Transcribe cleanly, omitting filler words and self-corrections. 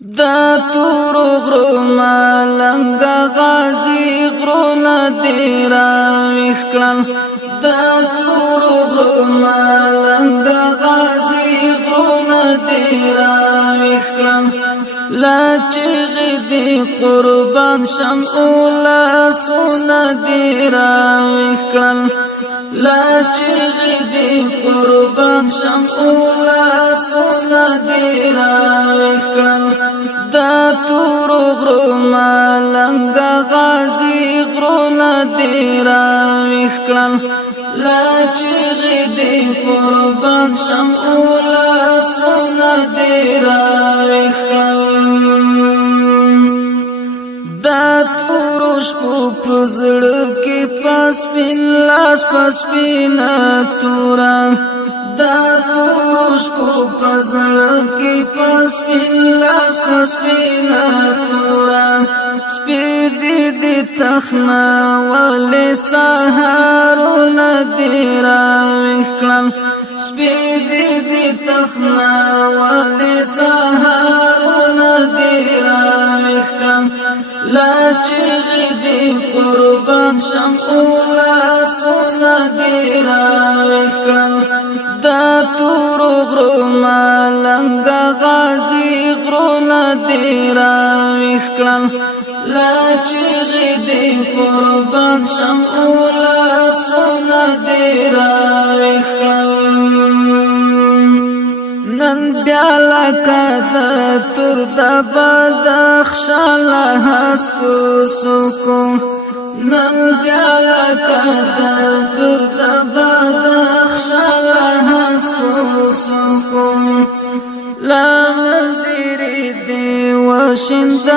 دا تور غرو مالنګ غازی غرونه دی راویښ کړل دا تور غرو مالنګ غازی غرونه دی راویښ کړل لا چې دی قربان شم اولا سونه دی راویښ کړل لا چې دی قربان شم اولا سونه دی راویښ کړل دا تور غرو مالنګ غازی غرونه دی راویښ کړل لا چې دی قربان شم اولا سونه دی راویښ کړل دا تور شپو پزړه کې پاس پین لاس پاس پینا تورا دا تور شپو پزړه کې پاس پین لاس پاس پینا تورا سپیدی دی تخنا ولې سهارونه دی راویښ کړل سپیدی دی تخنا ولې سهارونه دی راویښ کړل لا چې دی قربان شم اولا سونه دی راویښ کړل دا تور غرو مالنګ غازی غرونه دی راویښ کړل لا چې دی قربان شم اولا سونه دی راویښ کړل نن بیا لکه د تور د بدخشان له هسکو سکو نن بیا لکه د تور د بدخشان له هسکو سکو لا منظر دی وشند